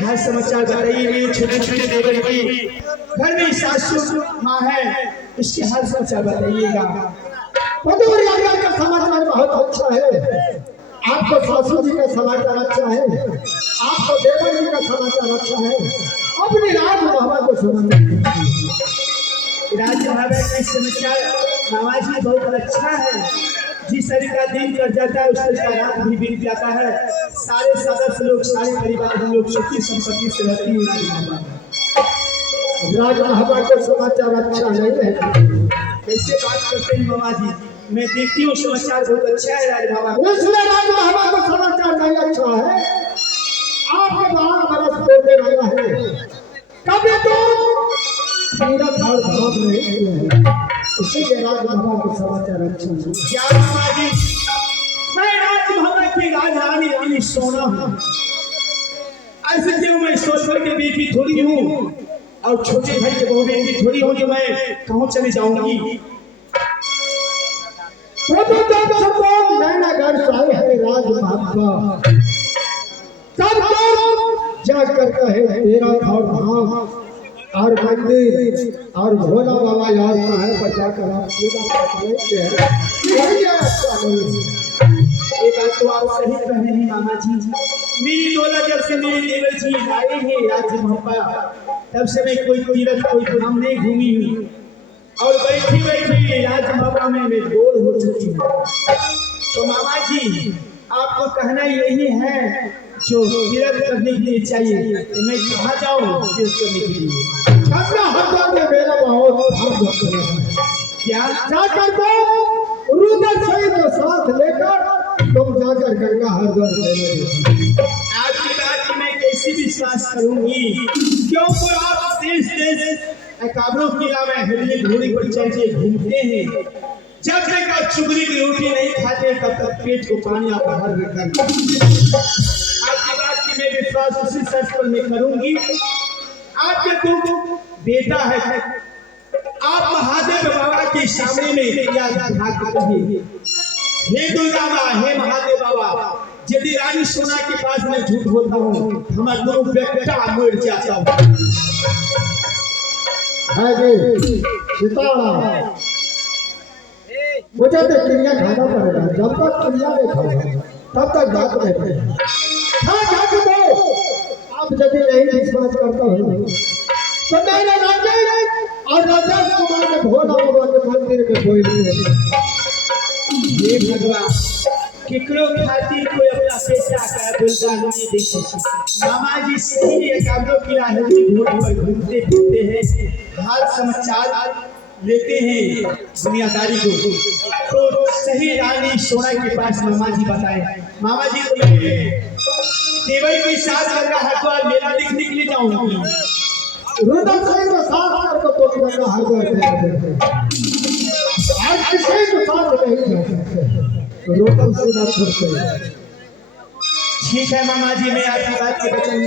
हाल समाचार बताइए। मेरे छोटे छोटे देवर की घर में सासू माँ है, इसके हाल समाचार बताइएगा। का समाचार बहुत अच्छा है। आपको सासू जी का समाचार अच्छा है, आपको देवर जी का समाचार अच्छा है। अपनी राज बाबा को समाचार राज महाराज का समाचार नवाज जी बहुत अच्छा है। जिस तरह का दिन कट जाता है उस तरह का रात भी बीत जाता है। सारे सदस्य लोग, सारे परिवार हम लोग सुखी संपत्ति से रहती है। राज बाबा को समाचार अच्छा नहीं है। कैसे बात करते हैं मामा जी? मैं देखती हूँ समाचार बहुत अच्छा है राज बाबा। इसलिए राज बाबा को समाचार नहीं अच्छा है। आपके 12 बरस होते रहा है, कभी तो पूरा घर भाग नहीं, इसीलिए राज बाबा को समाचार अच्छा है। क्या मामा जी, मैं राज बाबा की राजधानी रानी सोना हूँ। ऐसे क्यों मैं सोचकर के बेटी थोड़ी हूँ और छोटे भाई के बहू बेटी थोड़ी हूँ जो मैं कहूँ चली जाऊंगी। तो जब सब नैना घर साए है राज बाबा, तब जाकर कहे तेरा और धाम और मंदिर और भोला बाबा यार का है, बचा कर आप पूजा करते हैं। यही अच्छा नहीं। ये बात तो आप सही कह रहे हैं मामा जी। मेरी दौलत जब से मेरे देवर जी आए हैं राज बाबा, तब से मैं कोई तीरथ कोई धाम नहीं घूमी हूँ और बैठी बैठी राज बाबा में मैं बोर हो चुकी हूँ। तो मामा जी आपको कहना यही है जो तीरथ करने के लिए चाहिए, तो मैं कहाँ जाऊँ तीरथ करने के लिए? अपना हर में मेरा बहुत क्या जाकर को रुद्र सहित साथ लेकर तुम जाकर गंगा हरदर आपकी बात की मैं कैसे विश्वास करूंगी? क्योंकि आप देश देश एकाग्रों किला में हरी घोड़ी पर चढ़ के घूमते हैं। जब तक आप चुगली की रोटी नहीं खाते तब तक पेट को पानी आप बाहर रखकर आपकी बात की मैं विश्वास उसी शर्त पर मैं करूंगी। आपके तो बेटा है, आप महादेव बाबा के सामने में क्या कहिए, हे दुर्गा माँ, हे महादेव बाबा, यदि रानी सोना के पास मैं झूठ बोलता हूँ हमारा दोनों बेटा मर जाता हूँ। मुझे तो क्रिया खाना पड़ेगा, जब तक क्रिया नहीं खाऊंगा तब तक बात नहीं। आप यदि नहीं विश्वास करता हूँ तो मेरे राजा और राजा कुमार के भोला बाबा के मंदिर में कोई नहीं है। ये भगवान किकरो खातिर कोई अपना बेटा का बोलता नहीं देखी। मामा जी सही एकाग्रो किला है घोड़े पर घूमते फिरते हैं, हाल समाचार लेते हैं दुनियादारी को। तो सही रानी सोना के पास मामा जी बताए। मामा जी को देवर के साथ गंगा हरिद्वार मेला देखने के लिए जाऊंगी। रुद्र सहित साथ करके तो गंगा हरदर आज किसी के साथ नहीं है, रोकम से ना छोड़ते। ठीक है मामा जी, मैं आपकी बात के वचन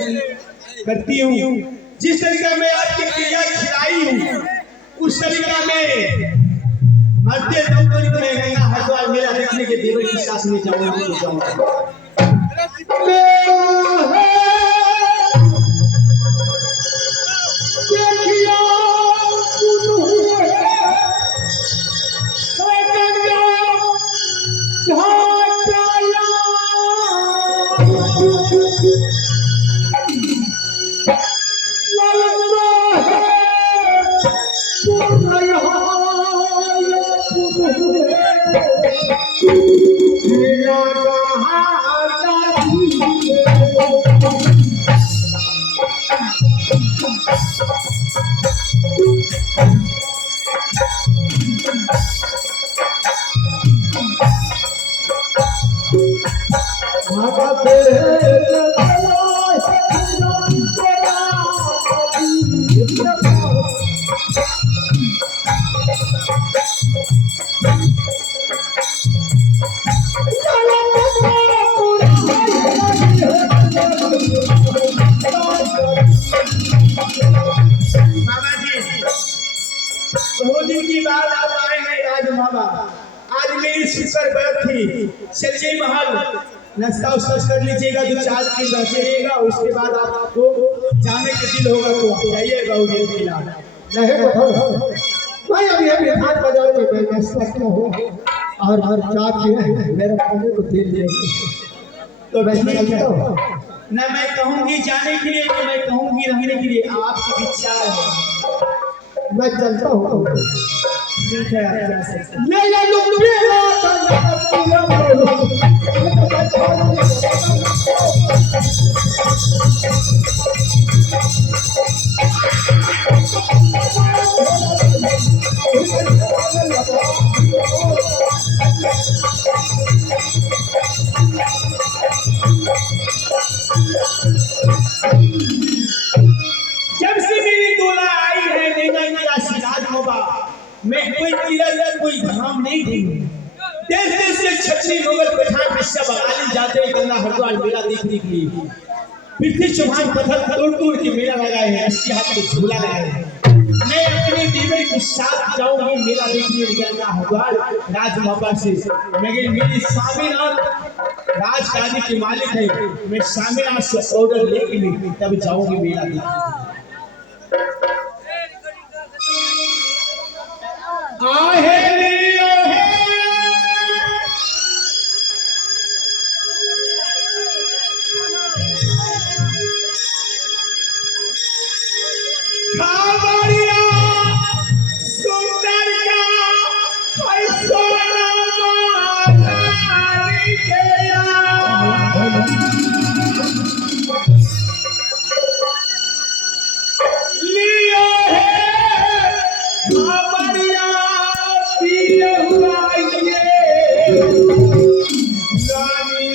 करती हूँ। जिस तरीका मैं आपकी क्रिया खिलाई हूँ उस तरीका में मरते दम पर मैं गंगा हरिद्वार मेला देखने के देवर के साथ में जाऊंगा। बहुत दिन की बात आप आए हैं राज बाबा। आज मेरी शिखर बरत थी, चलिए महल नाश्ता उस्ता कर लीजिएगा, 2-4 दिन रहिएगा, उसके बाद आपको जाने के दिल होगा तो आप जाइएगा उज्जैन किला। नहीं मैं अभी हाट बाजार में मैं नाश्ता किया हूँ और चाय पिए हैं, मेरा खाने को दिल नहीं। तो मैं चलता हूँ ना, मैं कहूँगी जाने के लिए, मैं कहूँगी रहने के लिए, आपकी इच्छा है। मैं चलता हूँ। ठीक है, आप जा सकते हैं। मेरा जब से मेरी दूल्हा आई है, नैना की आशीर्वाद होगा। मैं कोई तीरथ कोई धाम नहीं थी। देश देश से छत्री मुगल पठान सब बंगाली जाते हैं गंगा हरिद्वार मेला देखने के लिए। पृथ्वी चौहान पत्थर तोड़ तोड़ के मेला लगाए हैं, 80 हाथ के झूला लगाए हैं। मैं अपने देवर के साथ जाऊंगी मेला देखने गंगा हरिद्वार राजमापा से। मेरी स्वामीनाथ राजगादी के मालिक है, मैं स्वामीनाथ से ऑर्डर लेके तब जाऊंगी मेला देखने। आहे लियो है कावड़िया सुंदर का है सोना मानी के लियो है कावड़िया पिया हुआ ये रानी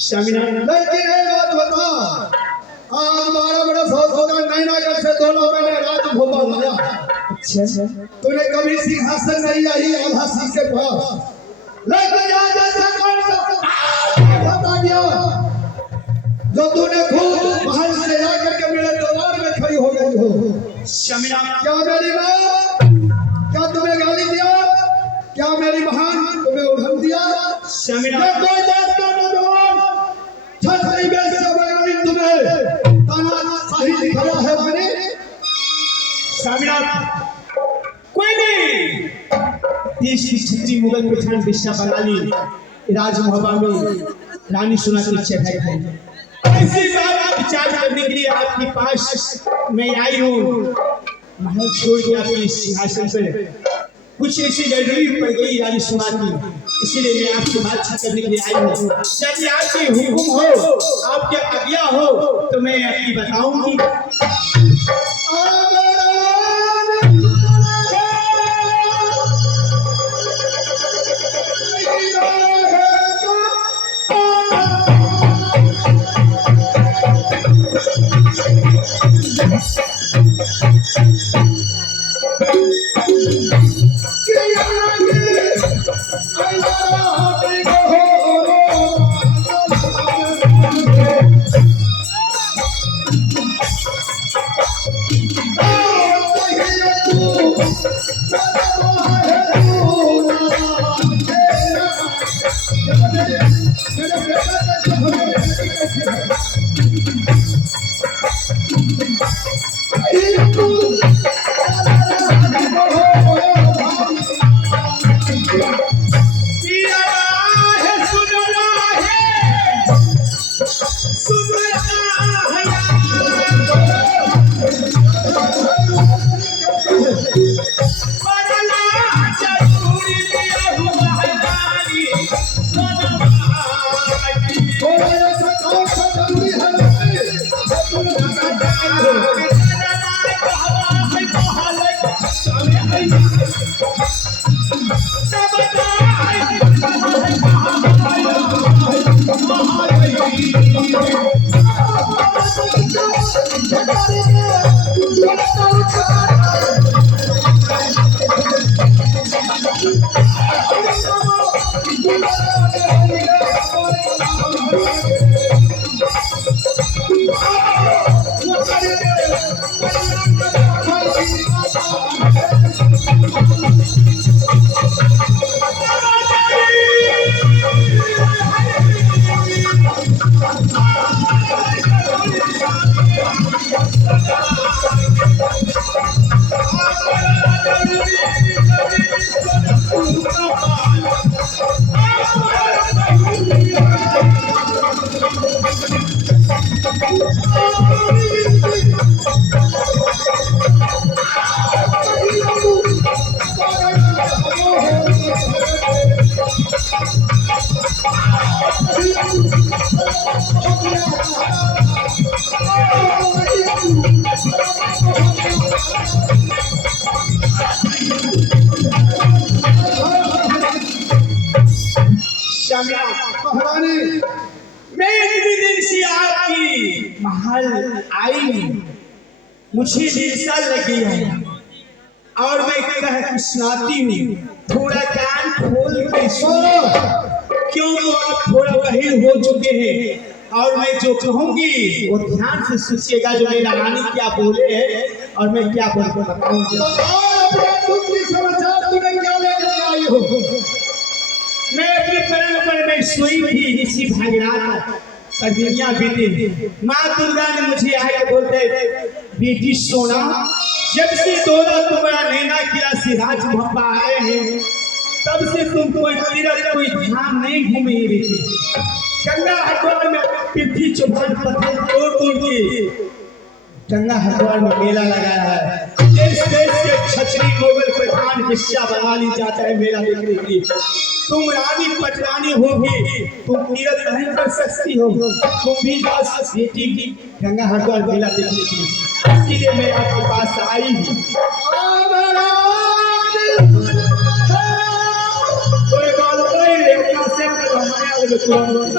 स्वामीनारायण लेकिन एक बात बता, आज 12 बरस हो चुका, नैनागढ़ से 2 लोग मैंने राज भोपाल लाया। अच्छा तूने कभी सिंहासन नहीं आई आधा सिंह के पास, लेकिन आज ऐसा कौन सा बता दिया जो तूने खुद महल से आकर के मेरे दरबार में खड़ी हो गई हो। स्वामीनारायण क्या मेरी माँ, क्या तुम्हें गाली दिया, क्या मेरी बहन तुम्हें उधम दिया? स्वामीनारायण कोई देश का नौजवान छतरी में से बगानी तुम्हें ताना सही दिखाया है मैंने। स्वामीनारायण कोई नहीं, देश की छत्री मुगल पठान बिस्सा बंगाली राजमहल में रानी सुना की इच्छा है। ऐसी बात विचार करने के लिए आपके पास मैं आई हूँ। महल छोड़ के आपके सिंहासन पर कुछ ऐसी जरूरी पड़ गई रानी सुना की, इसीलिए मैं आपसे बातचीत करने के लिए आई हूँ। यदि आपके हुक्म हो, आपके आज्ञा हो तो मैं आपकी बताऊंगी। महारानी, मैं इतनी दिन से आपकी महल आई हूँ, मुझे 1.5 साल लगे हैं और मैं कह सुनाती हूँ, थोड़ा कान खोल के सुनो, क्यों तो आप थोड़ा बहिर हो चुके हैं और मैं जो कहूँगी वो ध्यान से सुनिएगा। जो मेरा रानी क्या बोले है और मैं क्या बोलकर बताऊंगी। समाचार तुम्हें क्या लेकर आई हो? मैं अपने पैर पर मैं सोई थी, इसी भागीरथ पर दुनिया बीती। माँ दुर्गा ने मुझे आके बोलते, बेटी सोना, जब से तोरा तुम्हारा नैना किया सिराज भप्पा आए हैं, तब से तुम कोई तीरथ कोई ध्यान नहीं घूमे बेटी। गंगा हरिद्वार में पृथ्वी चौहान पत्थर तोड़ तोड़ के गंगा हरिद्वार में मेला लगाया है। पठान विश्या बंगाली जाता है मेला देखने के लिए। तुम रानी पटरानी होगी, तुम तीरथ नहीं कर सकती हो, तुम भी बेटी की गंगा हरिद्वार मेला देखने के लिए, इसीलिए मैं आपके पास आई हूँ। कोई बात नहीं रे, कैसे हमारे तुरंत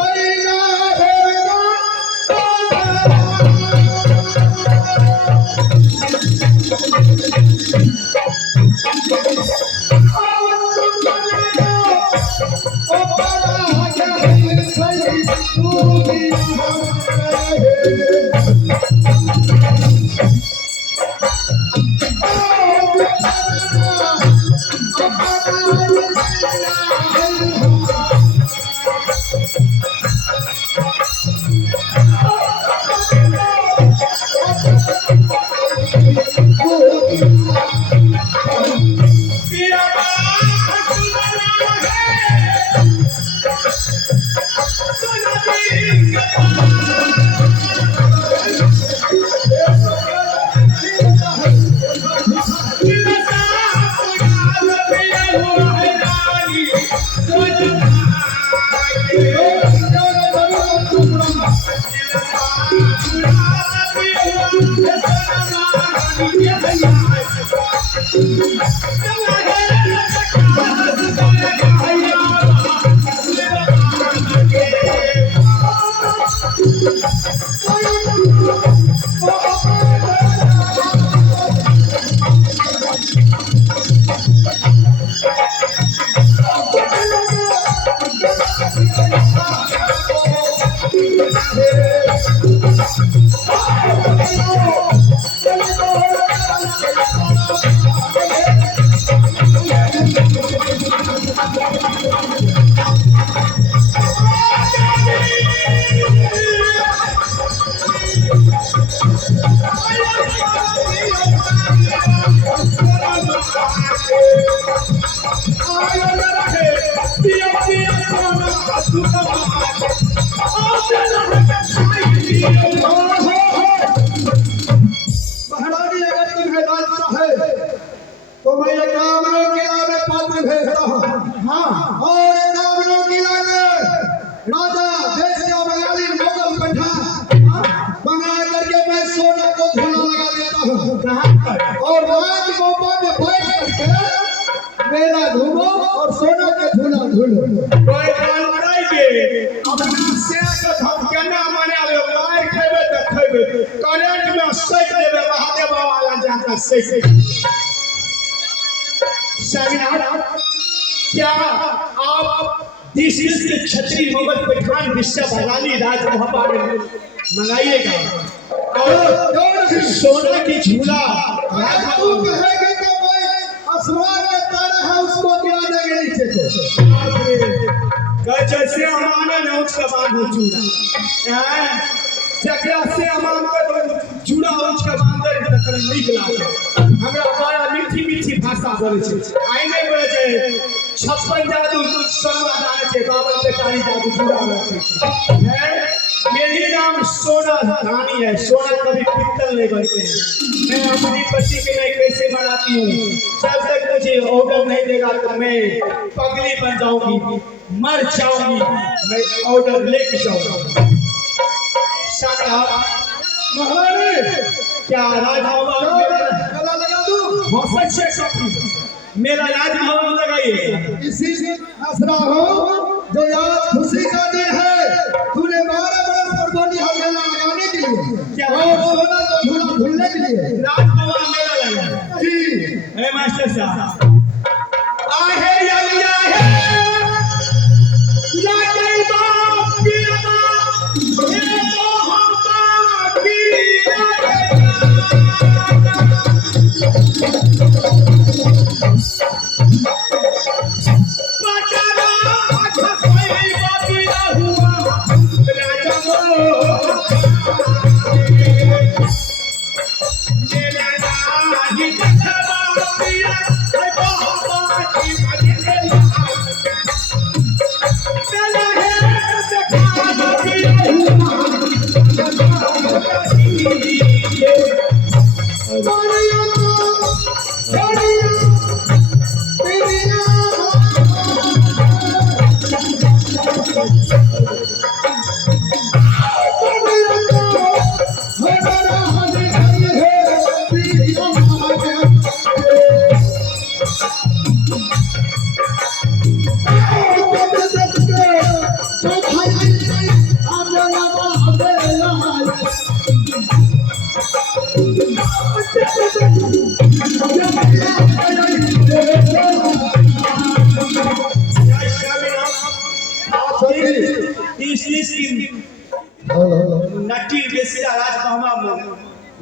तो मैं ये कामरों किला में पत्र भेजता हूँ। हाँ, और ये कामरों किला में राजा वेश्या बंगाली मोगल पठान बना करके मैं सोना को धूला लगा देता हूँ और राजगोपा में बैठ करके मेला घूमो और सोना के धूला धूलो। कोई बात नहीं, अपना से तो धमके ना माने ले, मार खेबे त खेबे, करंट में सेक देबे, महादेव वाला जाता सेक। क्या आप देश के क्षत्रिय मोगल पठान विश्या बंगाली राज महापाल मंगाइएगा और सोना की झूला तू कहेगा कि कोई आसमान में तारा है उसको गिरा देंगे नीचे को। जैसे हमारा ना उसका बांध हो झूला, जकरा से हमारा जुड़ा उसका बांध तक निकला। हमरा बड़ा मीठी मीठी भाषा बोले छे, आई नहीं बोले छे 56 जादू समाधान छे, 52 40 जादू जुड़ा रखे छे। मेरी नाम सोना रानी है, सोना कभी पित्तल नहीं बनते हैं। मैं अपनी पति के लिए कैसे बनाती हूँ, जब तक मुझे ऑर्डर नहीं देगा तो मैं पगली बन जाऊंगी, मर जाऊंगी, मैं ऑर्डर लेके जाऊंगा। महारानी क्या राजभवन गला लगा दूं? बहुत अच्छे मेरा राजभवन लगाइए। इसी से हंस रहा हूँ जो आज खुशी का दिन है। तूने 12 बरस कुर्बानी हमेला लगाने के लिए क्या और सोना को झूला झूलने के लिए राजभवन मेला लगाया जी। अरे मास्टर साहब, आहे या है लाडली बाप की बाप ये तो हम की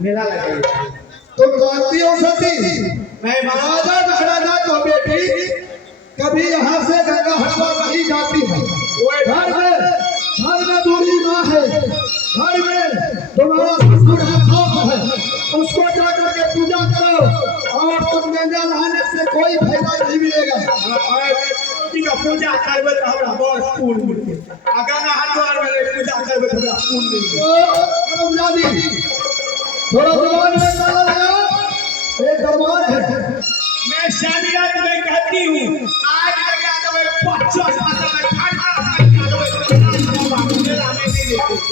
मेला लगेगा। तुम जानती हो सती, मैं महाराज राजा महाराजा को बेटी कभी यहाँ से गंगा हरवा नहीं जाती है। घर में बूढ़ी माँ है, घर में तुम्हारा ससुर है, सास है, उसको जाकर के पूजा करो और तुम गंगा नहाने से कोई फायदा नहीं मिलेगा। पूजा करबे तो हमरा बड़ फूल मिलते, अगर हरिद्वार में पूजा करबे तो हमरा फूल मिलते। थोड़ा जबान में ताला लगा, एक दरबार है। मैं शादी रात में कहती हूँ आज लगा तो मैं 50 खाता में ठंडा मेला में नहीं देते।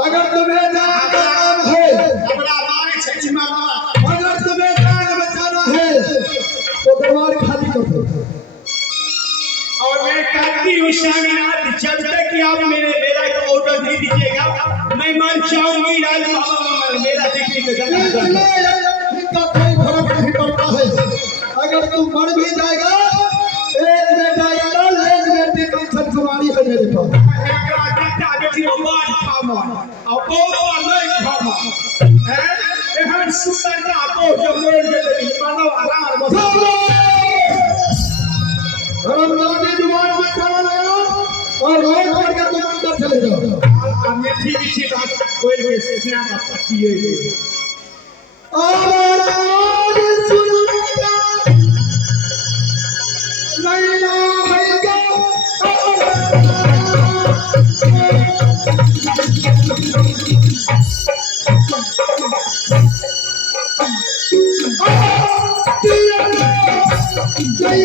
अगर तुम्हें नाम है, अगर तुम्हें जान बचाना है तो दरबार खाली कर दो। और मैं कहती हूँ स्वामीनाथ जब तक कि आप मेरे मेला का ऑर्डर नहीं दीजिएगा मैं मर जाऊंगी। राज मेला देखने का इनका कोई फर्क नहीं पड़ता है। अगर तुम मर भी जाएगा, एक बेटा इधर, एक बेटी कंचन कुमारी है मेरे पास। धर्मराजी जुबान में खड़ा लगा और रोक करके तुम अंदर चले जाओ। मीठी मीठी बात कोई भी सिया का पट्टी है। आवाज सुनेगा नैना हैगा जय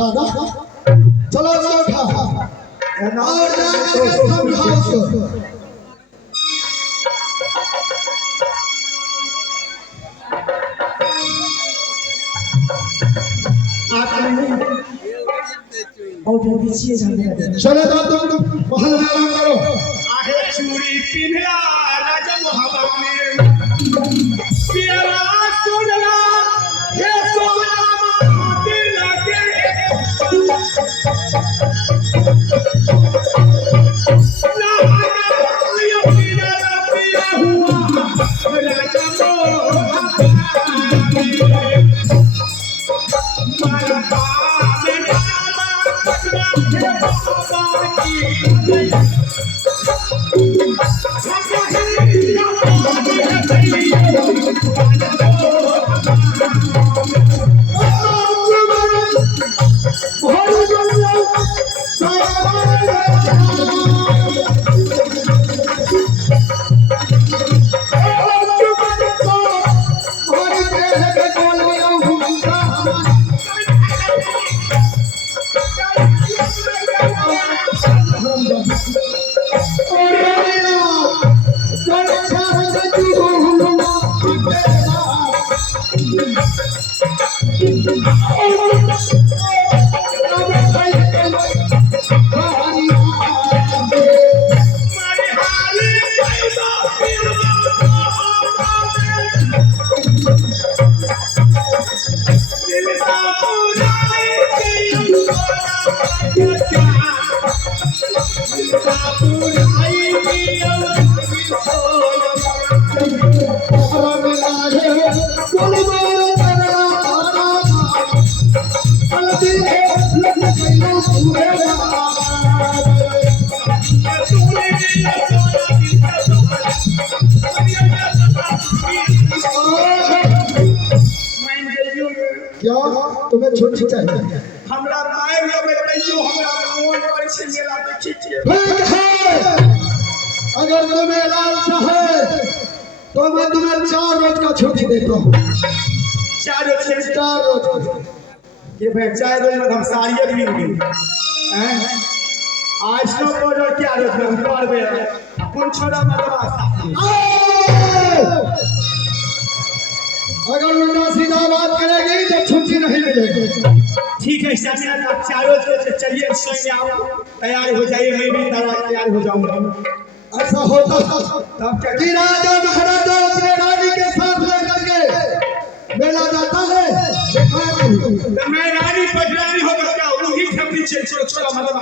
ज्यादा चलो इसको उठा और जाकर के समझाओ उसको। और जल्दी से जाने चले जाओ तुम महल में आराम करो। आहे चूड़ी पिन्हला राजा मोहब्बत में पियला सुनला हे सोना दिल लगे ना यो पिया हुआ राजा मोहब्बत क्या तुम्हें छुट्टी चाहिए? हमरा माय में बताइयो हमरा मोन पर से मेला देखी छे। ठीक है, अगर तुम्हें लालसा है तो मैं तुम्हें 4 रोज का छुट्टी देता हूँ। 4 रोज ये भाई 4 रोज में हम साड़ियाँ भी मिल हैं आज तो बोलो क्या रोज हम पार गए कौन छोड़ा मतलब अगर उल्टा सीधा बात करेगी तो छुट्टी नहीं मिलेगी। ठीक है शामिल आप 4 रोज के चलिए स्वयं आओ तैयार हो जाइए मैं भी तैयार हो जाऊंगा। ऐसा होता तब कि राजा महाराजा अपने रानी के साथ लेकर के मेला जाता है तो मैं रानी पटरानी होकर क्या वही खपरी चल छोड़ा मतलब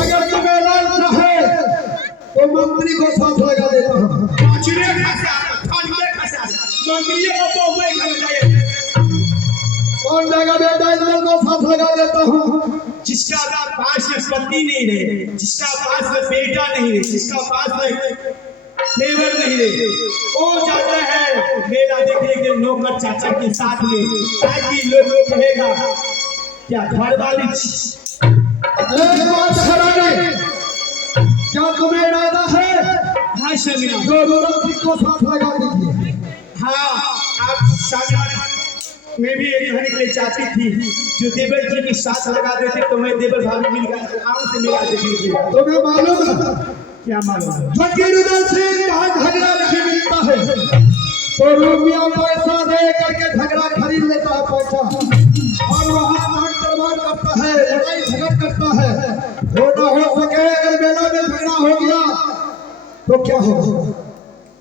अगर तुम्हें लालसा है तो मंत्री को साथ लगा देता हूँ। कौन जगह बेटा इधर को साथ लगा देता हूँ। जिसका पास में पत्नी नहीं रहे, जिसका पास में बेटा नहीं रहे, जिसका पास में देवर नहीं रहे, वो जाता है मेला देखने के नौकर चाचा के साथ में ताकि लोग कहेगा क्या घर वाली क्या तुम्हें इरादा है? हाँ शमीना को साथ लगा दीजिए। हाँ आप शमीना मैं भी एक कहने के लिए चाहती थी जो देवर जी की साथ लगा देते तो मैं देवर भाभी मिलकर आराम से मिला देती। तुम्हें मालूम है क्या मालूम फकीर उधर से कहाँ झगड़ा नहीं मिलता है तो रुपया पैसा दे करके झगड़ा खरीद लेता है पैसा और वहाँ मार दरबार करता है, लड़ाई झगड़ करता है। हो ना हो सके अगर मेला में झगड़ा हो गया तो क्या होगा?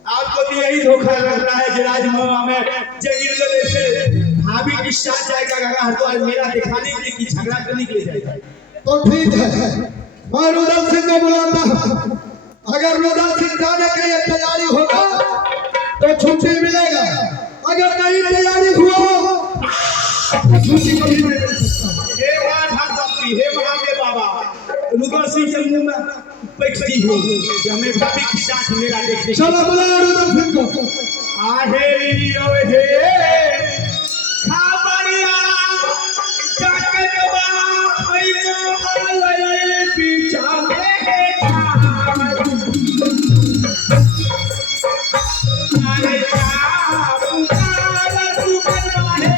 आपको तो यही धोखा करना है कि राजमहल में जगीर से भाभी के साथ जाएगा गंगा हरिद्वार मेला दिखाने के लिए झगड़ा करने के लिए जाएगा। तो ठीक है मैं रुदल सिंह को बुलाता हूँ। अगर रुदल सिंह जाने के लिए तैयारी होगा तो छुट्टी मिलेगा, अगर नहीं तैयारी हुआ तो छुट्टी कभी नहीं मिल सकता। हे महादेव बाबा रुदल सिंह के मुंह में पैठी हो कि हमें भाभी के साथ मेला देखने। चलो बुलाओ रुदल सिंह को। आहे लियो हे खाबरिया काकटवा आई मोले पीछा में अरे जा पुकार तू करवा है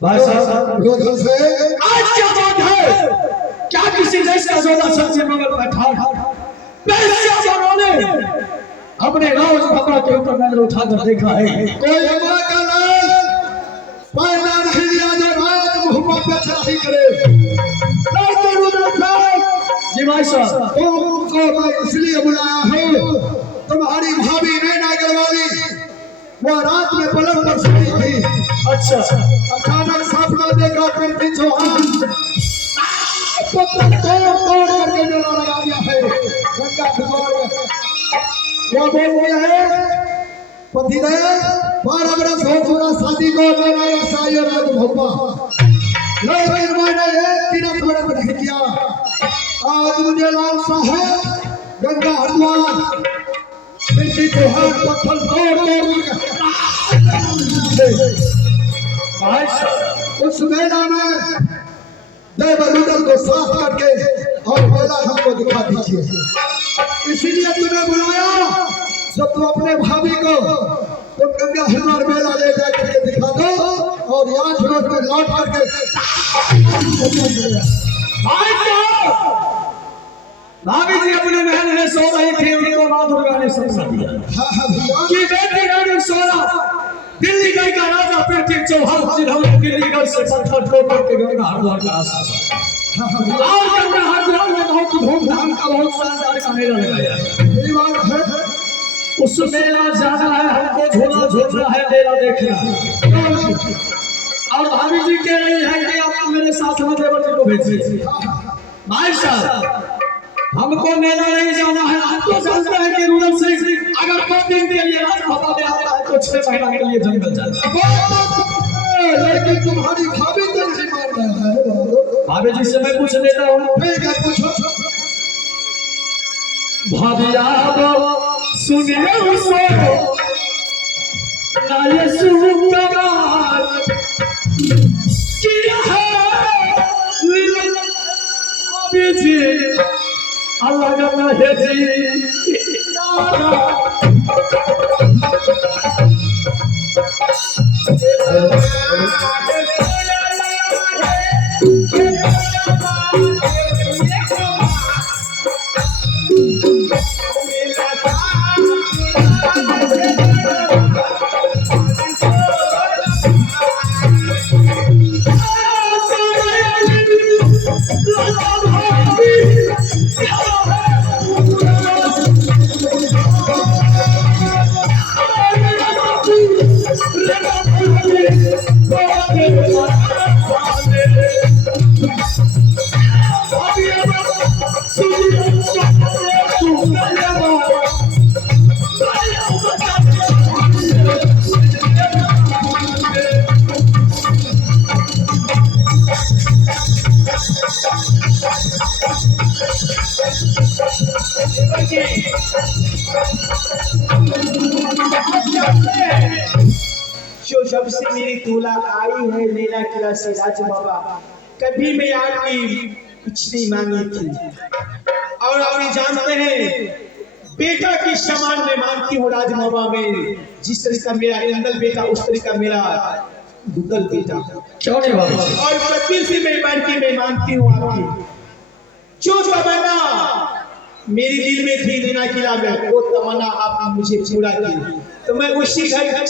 भाई साहब आज क्या बात है? क्या किसी देश का जोधा सबसे मगर बैठा अपने राज भगवा के ऊपर नजर उठाकर देखा है? कोई मां का लाल पैदा नहीं लिया जो राज मोहब्बत पे चढ़ाई करे। जी भाई साहब, तुमको मैं इसलिए बुलाया हूँ, तुम्हारी भाभी नैना गढ़वाली वो रात में पलंग पर सोई थी। अच्छा, अचानक सपना देखा करती चौहान तोड़ करके मेला लगा दिया है गंगा खिचौड़ में। वो बोल गया है पतिदेव 12 बरस हो चुका शादी को, मेरा सायो राज भव्वा, लेकिन मैंने एक दिन थोड़े को नहीं किया। आज मुझे लालसा है गंगा हरिद्वार मिट्टी चौहान पत्थर तोड़ उस मेला में देवरुदल को साफ करके और मेला हमको दिखा दीजिए। इसीलिए तुम्हें बुलाया, जब तुम अपने भाभी को तुम गंगा हरिद्वार मेला ले जाकर के दिखा दो और यहाँ रोड में लौट करके भाभी जी अपने महल में सो रही थी, उनको मां दुर्गा ने समझा दिया कि बेटी रानी सोना दिल्ली गई का राजा पृथ्वी चौहान जिन्होंने दिल्लीगढ़ से पत्थर तोड़ के गंगा हरिद्वार का रास्ता और गंगा हरिद्वार में बहुत धूमधाम का बहुत शानदार का मेला लगाया। उस मेला जाना है हमको, झूला झूलना है, मेला देखना। और भाभी जी कह रही है कि आप मेरे साथ में देवर जी को भेजिए। भाई साहब, हमको मेला नहीं जाना है, हम तो जानते हैं कि रुदल सिंह अगर 2 दिन के लिए राजभवन में आता है तो 6 महीना के लिए जंगल जाता है। लेकिन तुम्हारी भाभी तो नहीं मान रहा है। भाभी जी से मैं पूछ लेता हूँ। पूछो। भाभी आप सुनिए सो ना ये सुकमार किया है भाभी जी अलग है जी जो जब से मेरी तुला आई है लीला किला से राज बाबा, कभी मैं आपकी कुछ नहीं मांगी थी। और आप ये जानते हैं बेटा की समान मैं मानती हूँ राज बाबा में। जिस तरह का मेरा इंदल बेटा उस तरह का मेरा दुदल बेटा। क्यों नहीं बाबा? और कभी से मैं मानती हूँ आपकी जो जमाना मेरी दिल में थी नैना किला में, वो तमन्ना आपने मुझे पूरा की, तो मैं उसी घर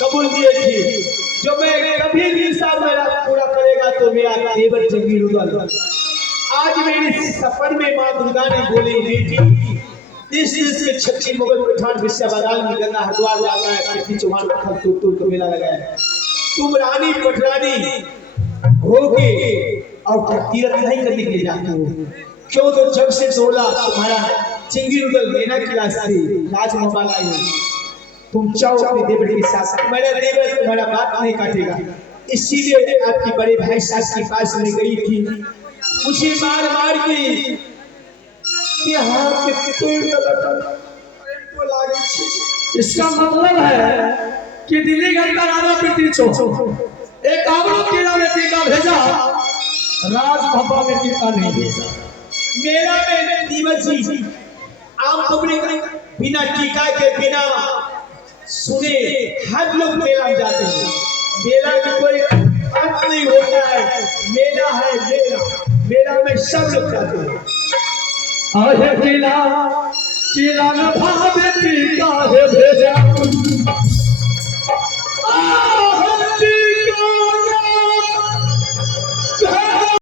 कबूल दिए थी। जो मैं कभी भी साथ मेरा पूरा करेगा तो मेरा देवर जंगीर उदल। आज मेरे सफर में माँ दुर्गा ने बोली, बेटी देश देश के छक्की मुगल पठान विश्व बंगाल में गंगा हरिद्वार जाता है, पृथ्वी चौहान पत्थर तोड़ को मेला लगाया है। तुम रानी पटरानी होके और तीर्थ नहीं करने के लिए जाते हो क्यों? तो जब से सोला तुम्हारा चिंगी उदल नैना किला से राजमहल आई, तुम चाहो अपने देवर के साथ, तुम्हारा देवर तुम्हारा बात नहीं काटेगा। इसीलिए आपकी बड़े भाई सास के पास में गई थी, मुझे मार मार के कि हाथ के तोड़ को लागी थी। इसका मतलब है कि दिल्ली का राजा पृथ्वी चौहान एक काबरों किला में टीका भेजा, राजभवन में टीका नहीं भेजा। मेला में दीवत जी आम पब्लिक बिना टीका के बिना सुने हर लोग मेला जाते हैं। मेला में कोई अर्थ नहीं होता है, मेला है मेला, मेला में सब लोग जाते हैं। आहे किला किला में भावे टीका है भेजा,